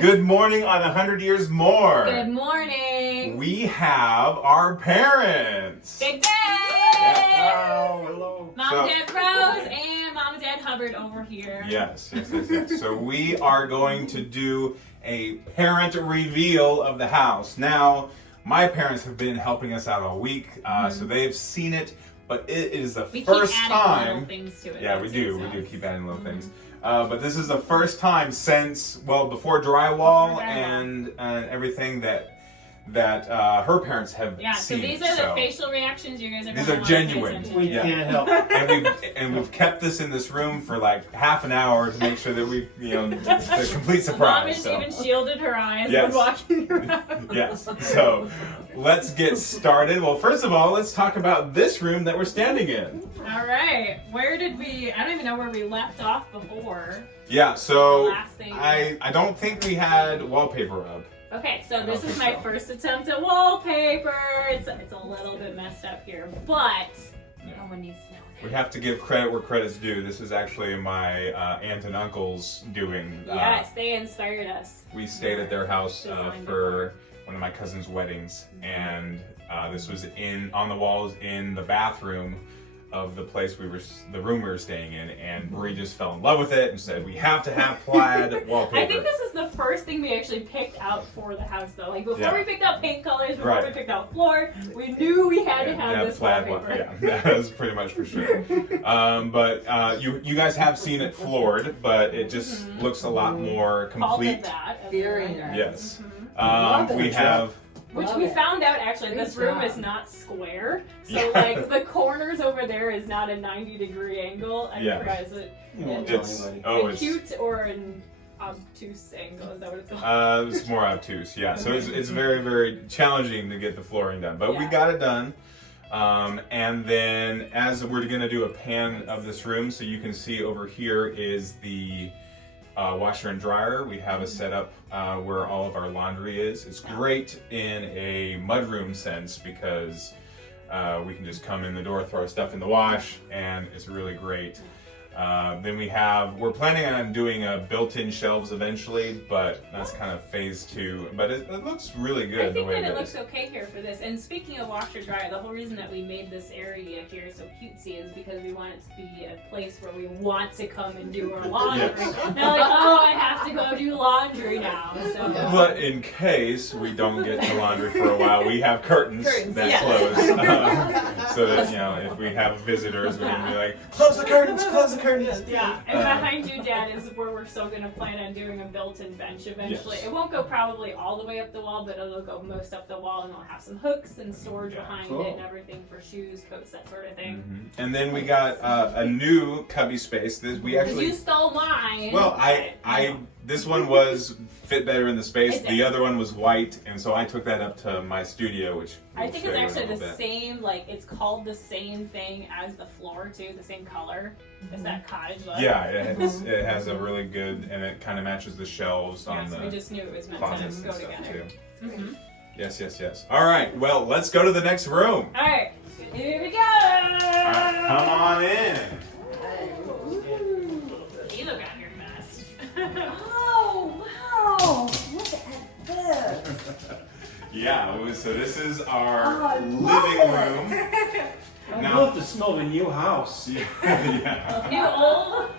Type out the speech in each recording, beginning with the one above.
Good morning on 100 Years More. Good morning. We have our parents. Big day. Oh, hello. Mom and Dad Rose and Mom and Dad Hubbard over here. Yes. So we are going to do a parent reveal of the house. Now, my parents have been helping us out all week, so they've seen it, but it is the first keep adding time. little things to it. Yeah, we do. We do keep adding little things. But this is the first time since, well, before drywall and everything that her parents have Yeah, so seen. these are the facial reactions you guys are These gonna are want to pay genuine. attention We to. can't help. And we've kept this in this room for like half an hour to make sure that we, it's a complete Mom surprise. has So. even shielded her eyes Yes. when walking around. Yes. So let's get started. Well, first of all, let's talk about this room that we're standing in. All right, where did we? I don't even know where we left off before. Yeah. So Last thing. I don't think we had wallpaper up. Okay, so I this don't is think my so. first attempt at wallpaper. It's a little bit messed up here, but no one needs to know. We have to give credit where credit's due. This is actually my aunt and uncle's doing. Yes, they inspired us. We stayed at their house Designed for one of my cousin's weddings, and this was on the walls in the bathroom of the room we were staying in, and Marie just fell in love with it and said, we have to have plaid wallpaper. I think this is the first thing we actually picked out for the house, though. Like before Yeah. we picked out paint colors, before Right. we picked out floor, we knew we had to have this plaid wallpaper. Yeah, that was pretty much for sure. But you guys have seen it floored, but it just looks a lot more Called it complete. that. as Very well. nice. Yes. Love it. We have. Which Love we it. found out actually Great this room job. is not square. So Yeah. like the corners over there is not a 90-degree angle. I Yeah. forgot, is it You won't tell It's anybody. acute or an obtuse angle? Is that what it's called? It's more obtuse, yeah. So it's very, very challenging to get the flooring done, but we Yeah. got it done. And then as we're gonna do a pan of this room, so you can see over here is the washer and dryer. We have a setup where all of our laundry is. It's great in a mudroom sense because we can just come in the door, throw our stuff in the wash, and it's really great. Then we're planning on doing built-in shelves eventually, but that's kind of phase 2. But it looks really good I the think way that it it looks is. okay here for this. And speaking of washer dryer, the whole reason that we made this area here so cutesy is because we want it to be a place where we want to come and do our laundry. Yes. Not like, oh, I have to go do laundry now. So. But in case we don't get to laundry for a while, we have curtains that yes. close. So that, if we have visitors, we can be like, close the curtains, close the curtains. Yeah, and behind you, Dad, is where we're still going to plan on doing a built-in bench eventually. Yes. It won't go probably all the way up the wall, but it'll go most up the wall, and it'll have some hooks and storage behind Cool. it and everything for shoes, coats, that sort of thing. And then we got a new cubby space. We Because actually, you stole mine. well, but, this one was fit better in the space. It The did. other one was white, and so I took that up to my studio, which I we'll think show it's you in a actually little the bit. same, like, it's called the same thing as the floor, too, the same color. It's that cottage look. Yeah, it has a really good, and it kind of matches the shelves on Yeah, so we the just knew it was meant closets to and go stuff together. too. Mhm. Yes. All right, well, let's go to the next room. Alright, here we go! All right, come on in. You look out here fast. Oh, wow. Look at this. Yeah, so this is our Oh, I living love room. I Now- love the smell of a new house. Yeah. New old?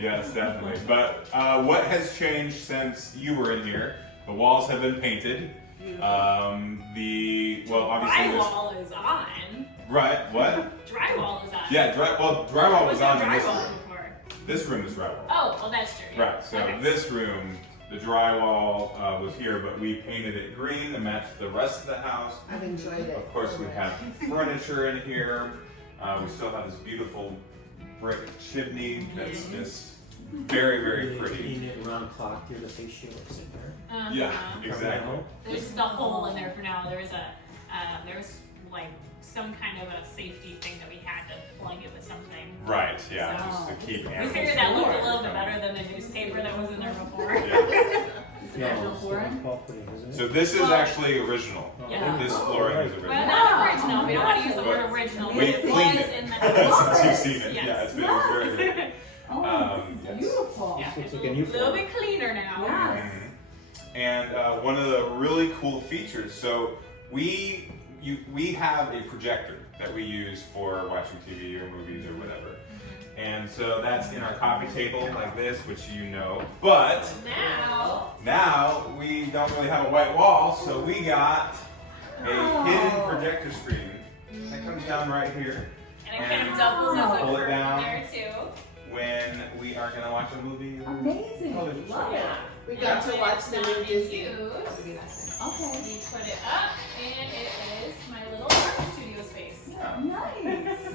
Yes, definitely. But what has changed since you were in here? The walls have been painted. Obviously, Drywall is on. right. What? Drywall is on. Yeah, drywall was no on in this drywall room. before. This room is drywall. Oh, well that's true. Yeah. Right. So Okay. this room, the drywall was here, but we painted it green to match the rest of the house. I've enjoyed it. Of course, we have furniture in here. We still have this beautiful brick chimney that's just very, very pretty. You need a round clock here, the face shield is in there. Yeah, Uh-huh. exactly. There's just a hole in there for now. There was like some kind of a safety thing that we had to plug it with something. Right, yeah, So- just to keep We animals. figured that looked a little bit from better than the newspaper that was in there before. Yeah. Yeah, Natural it's flooring? pulp pudding, isn't it? So this is actually original. Yeah. This flooring is Well, original. not original. We don't want to use the word original. We But it cleaned was it. in the house. Since you've seen it, Yes. yeah, it's been very good. Oh, Yes. this is beautiful. Yeah, Looks it's like a a new little floor. bit cleaner now. Yes. Mhm. And one of the really cool features, so we have a projector that we use for watching TV or movies or whatever. And so that's in our coffee table like this, which you know. But now we don't really have a white wall, so we got a hidden projector screen that comes down right here. And it kind of doubles as a Pull it curtain down. there too. When we are gonna watch a movie. or Amazing. television show. Love it. We got to watch the new Disney. Used. Okay. We put it up, and it is my little art studio space. Yeah. Nice.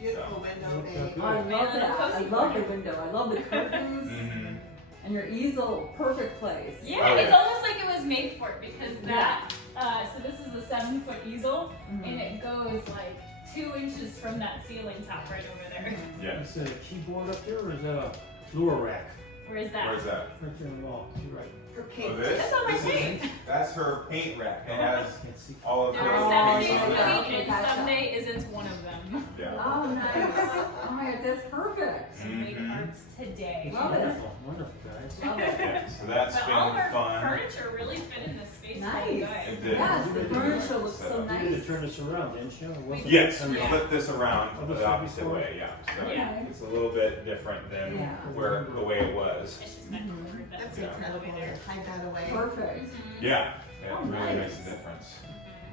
Beautiful window, babe. I love that. I love the window. I love the curtains Mhm. and your easel. Perfect place. Yeah, Oh, it's yeah. almost like it was made for it because that. So this is a 7-foot easel, Mhm. and it goes like 2 inches from that ceiling top right over there. Yes. Is that a keyboard up there or is that a floor rack? Where is that? Where's that? Right there on the wall. You're right. For Oh, kids. this? That's not my This is- paint. That's her paint rack. It has Can't see. all of There her were Oh, 7 paints days on a it. week, and Gotcha. Sunday isn't one of them. Yeah. Oh, nice. Oh my God, that's perfect. So we make Mhm. arts today. Love it. Wonderful, wonderful, guys. Love it. Yeah, so that's But all of been our fun. furniture really fit in this space Nice. really good. It did. Yes, the furniture looks so You nice. did to turn this around, didn't you? Or wasn't Yes, it? we Yeah. flipped this around Other the side opposite before? way, yeah. So Yeah. it's a little bit different than Yeah. where the way it was. It's just meant for that. That's Yeah. incredible. Hide that away. Perfect. Yeah, yeah, Oh, it really nice. makes a difference.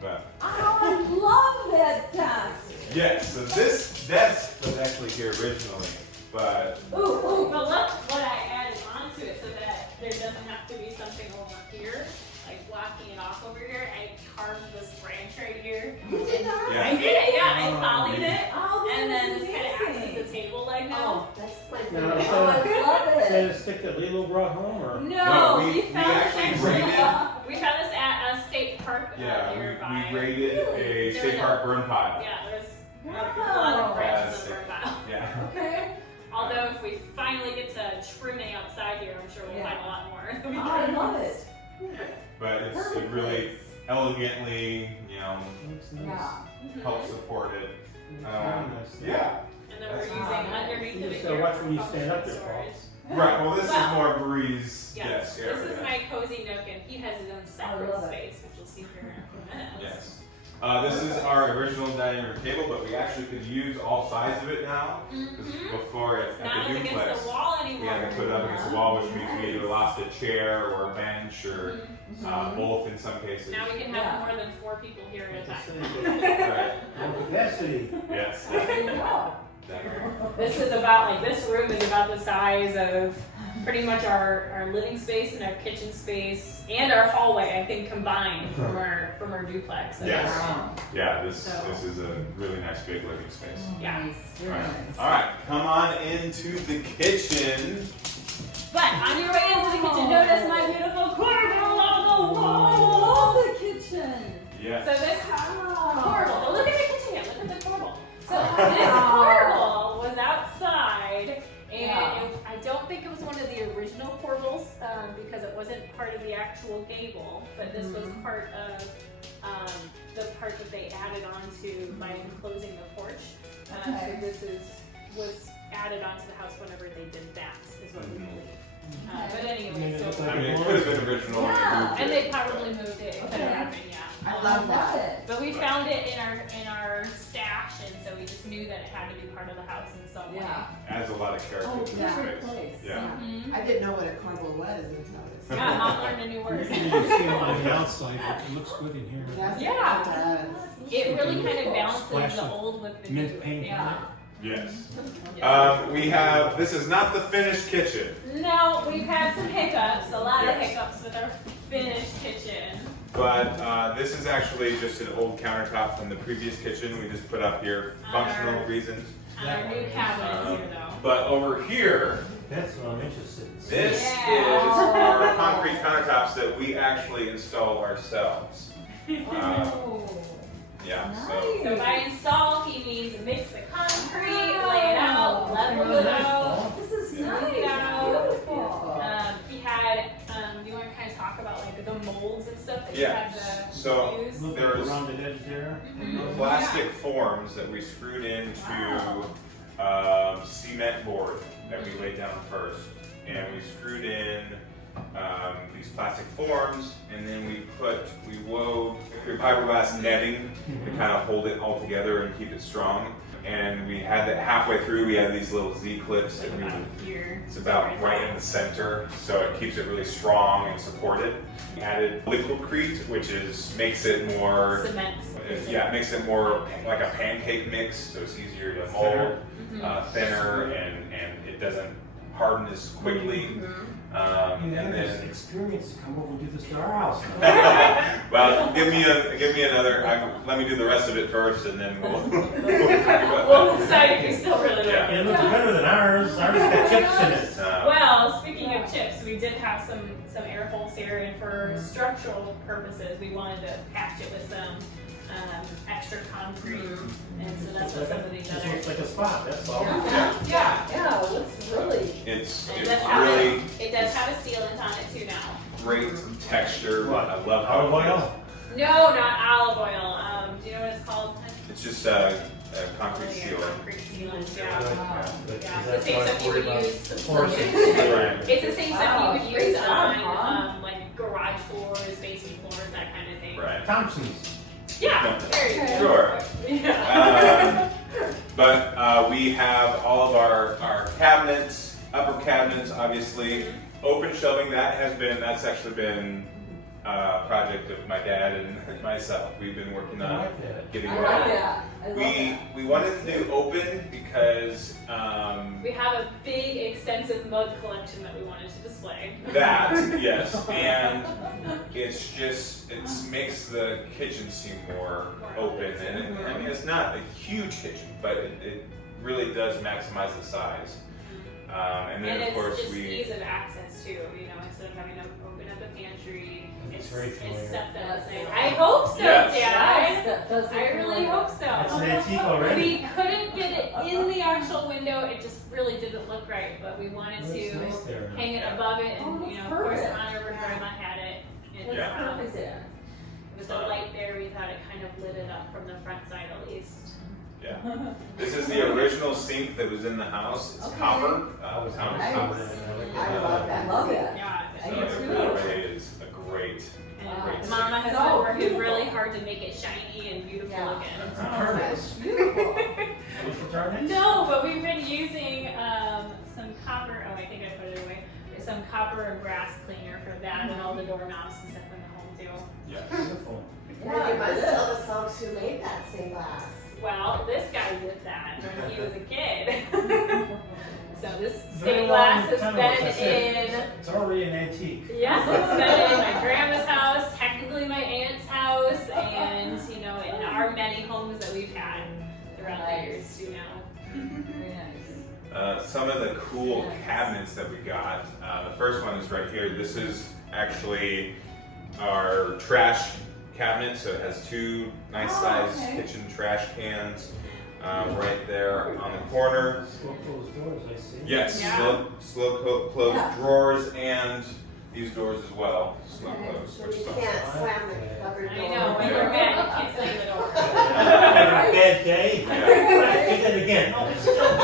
But Oh, I love that desk. yes, so this desk was actually here originally, but Ooh, but look what I added onto it so that there doesn't have to be something over here, like blocking it off over here. I carved this branch right here. You did that? Yeah. I did it, yeah. I Oh, polyed yeah. it, Oh, that and then is this kind of acts as amazing. a table leg now. Oh, that's like Now, oh, I love Say it. the stick that Lilo brought home, or? No, No, we found this actually raided- we found this at a state park yeah, nearby. we raided a There state was park burn pile. Yeah, there's a Wow. lot of branches That's of burn pile. Yeah. Okay. Although if we finally get to trimming outside here, I'm sure we'll Yeah. find a lot more. Oh, I love it. But it's it Perfect really place. elegantly, Looks nice. Yeah. help supported. Looks very nice. Yeah. And then we're That's using nice. underneath You of it just here watch for when you stand up there, storage. Right, well this is Well, more Bree's Yes, desk this area. is my cozy nook, and he has his own separate love it. space, which you'll see here in a few minutes. Yes. This is our original dining room table, but we actually could use all sides of it now. 'Cause Mhm. before It's at not the up duplex, against the wall we anymore. had to put it up against the wall, which means we either lost a chair or a bench or Mhm. both in some cases. Now we can have Yeah. more than 4 people here at a Just time. saying, Right. no capacity. Yes. There you go. This is about like this room is about the size of pretty much our living space and our kitchen space and our hallway, I think, combined from our duplex. So Yes. Wow. Yeah, this So- this is a really nice big living space. Yeah. Nice. Very Alright. nice. Alright, come on into the kitchen. But on your way into the kitchen, notice my beautiful corbel on the Oh, I wall. love the kitchen. Yes. So this Wow. corbel, look at the kitchen here, look at the corbel. So this corbel was outside, and Yeah. I don't think it was one of the original corbels because it wasn't part of the actual gable, but this was part of the part that they added onto by enclosing the porch. Okay. So this was added onto the house whenever they did that, is what we Mhm. believe. But anyway, Yeah, so it's I mean, it could have been original. and Yeah. moved and it. they probably moved it. It could have happened, yeah. I I love love that. it. But we found it in our stash, and so we just knew that it had to be part of the house in some way. Yeah. Adds a lot of character Oh, to the perfect space. place. Yeah. Mhm. I didn't know what a corbel was until this. Yeah, Mom learned a new word. Usually you see them on the outside, but it looks good in here. That's Yeah. It does. It really kind of balances Splash the of old with the mint new. paint. Yeah. Yes. Yeah. We have. This is not the finished kitchen, No, we've had some hiccups, a lot of Yes. hiccups with our finished kitchen. but this is actually just an old countertop from the previous kitchen. We just put up here functional reasons. On our new cabinets here, though. But over here, That's what I'm interested in. this Yeah. is our concrete countertops that we actually install ourselves. Oh. Yeah. So. Nice. So by install, he means mix the concrete, lay it out, level it out. This is Smooth nice. it out. Beautiful. He had, do you want to kind of talk about like the molds and stuff that you Yeah. had to So use? Look at There's- the rounded edge there. Mhm. Plastic forms that we screwed into cement board that we laid down first, and we screwed in these plastic forms, and then we wove fiberglass netting to kind of hold it all together and keep it strong. And we had that halfway through, we had these little Z clips that we would, Here. it's about right in the center, so it keeps it really strong and supported. We added Liquicrete, which makes it more, Cement. it makes it more like a pancake mix, so it's easier to mold, thinner, and it doesn't harden as quickly. You And have this then, experience to come over and do this to our house. well, give me another. Let me do the rest of it first, and then we'll. We'll decide if we still really like It it. looks better than ours. Ours got chips in it. Well, speaking of chips, we did have some air holes here, and for structural purposes, we wanted to patch it with some extra concrete, and so that's what some of these Just other. looks like a spot, that's all. Yeah, it looks really. It's And it it's does have really it does have a sealant on it too now. great texture. What? I love how Olive it feels. oil? No, not olive oil. Do you know what it's called? It's just concrete Oh, yeah, sealant. concrete sealant, yeah. But Yeah, is it's that the same why I stuff you worry would about use. forces? Right. It's the same stuff Wow, you would great use job, on Mom. like garage floors, basement floors, that kind of thing. Right. Thompson's. Yeah, there you go. Sure. Yeah. But we have all of our cabinets, upper cabinets, obviously. Open shelving, that's actually been a project of my dad and myself. We've been working I on like that. getting I rid like of it. that. I love that. We wanted to do open because We have a big, extensive mug collection that we wanted to display. that, yes, and it makes the kitchen seem more open, and I mean it's not a huge kitchen, but it really does maximize the size. And then And of it's course just we ease of access too, instead of having to open up a pantry, It's it's very familiar. set that Yes. way. I hope so, Yes. Dad. That does look I really hope so. That's an antique already. We couldn't get it in the actual window, it just really didn't look right, but we wanted That's to nice there. hang it above it, and Oh, of that's course, perfect. Honor Grandma had it. And Yeah. Perfect there. with the light there, we thought it kind of lit it up from the front side at least. yeah. This is the original sink that was in the house. It's Okay. copper. I was Copper. Nice. I love I that. love it. Yeah, I So do it too. really is a great. and Great. Mama has So been working beautiful. really hard to make it shiny and beautiful Yeah. again. Tarnets. Beautiful. Look for tarnets? No, but we've been using some copper. Oh, I think I put it away. Some copper and brass cleaner for that and all the doorknobs and stuff in the home too. Yes. Beautiful. Then you must tell the folks who made that stained glass. Well, this guy did that when he was a kid. So this Very stained long glass has time, like I been said, in. It's already an antique. Yes, it's been in my grandma's house, technically my aunt's house, and in our many homes that we've had throughout the years too now. Very nice. Some of the cool cabinets that we got. The first one is right here. This is actually our trash cabinet, so it has two nice sized okay. kitchen trash cans right there on the corner. Slow closed doors, I see. Yes, Yeah. closed Yeah. drawers and these doors as well, slow Okay. closed, So which you is can't slam the cupboard I door. know, when you're mad, you can't slam the door. Bad day. Yeah. Do that again. Oh, it's still-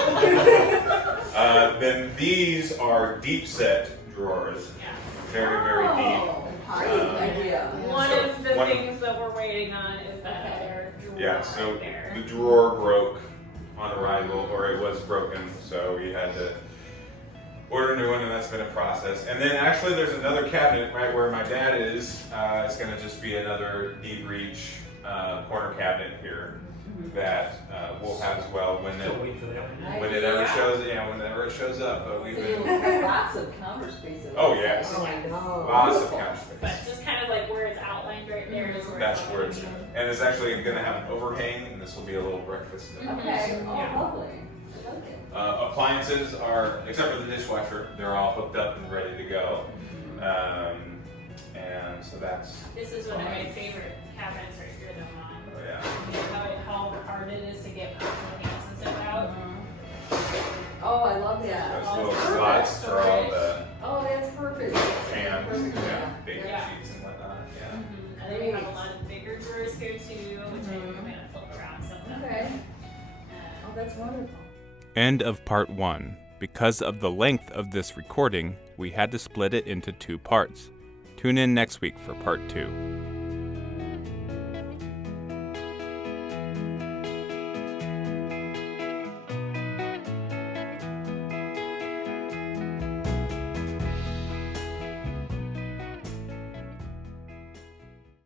Then these are deep set drawers, Yeah. very, very deep. Oh, Awesome. idea. One So, of the one- things that we're waiting on is that Okay. other drawer Yeah, so right there. the drawer broke on arrival, or it was broken, so we had to order a new one, and that's been a process. And then actually there's another cabinet right where my dad is. It's gonna just be another deep reach corner cabinet here that we'll have as well when Still waiting for that one. Nice. whenever it shows up. But So we've you'll been have lots of counter space. Oh, yes. Oh, I know. lots of counter But space. just kind of like where it's outlined right there is where That's it's where it's and it's actually gonna have an overhang, and this will be a little breakfast. Okay, oh, Yeah. lovely. I like it. Appliances are, except for the dishwasher, they're all hooked up and ready to go. And so that's, This is one of my favorite cabinets right here though, Mom. oh yeah. How hard it is to get parts of the hands and stuff out. Oh, I love that. Those little slides for all the Oh, that's perfect. pans, Perfect, yeah, baking Yeah. sheets and whatnot, yeah. And then we have a lot of bigger drawers here too, which I think I'm gonna flip around some of them. Okay. Oh, that's wonderful. End of part 1. Because of the length of this recording, we had to split it into 2 parts. Tune in next week for part 2.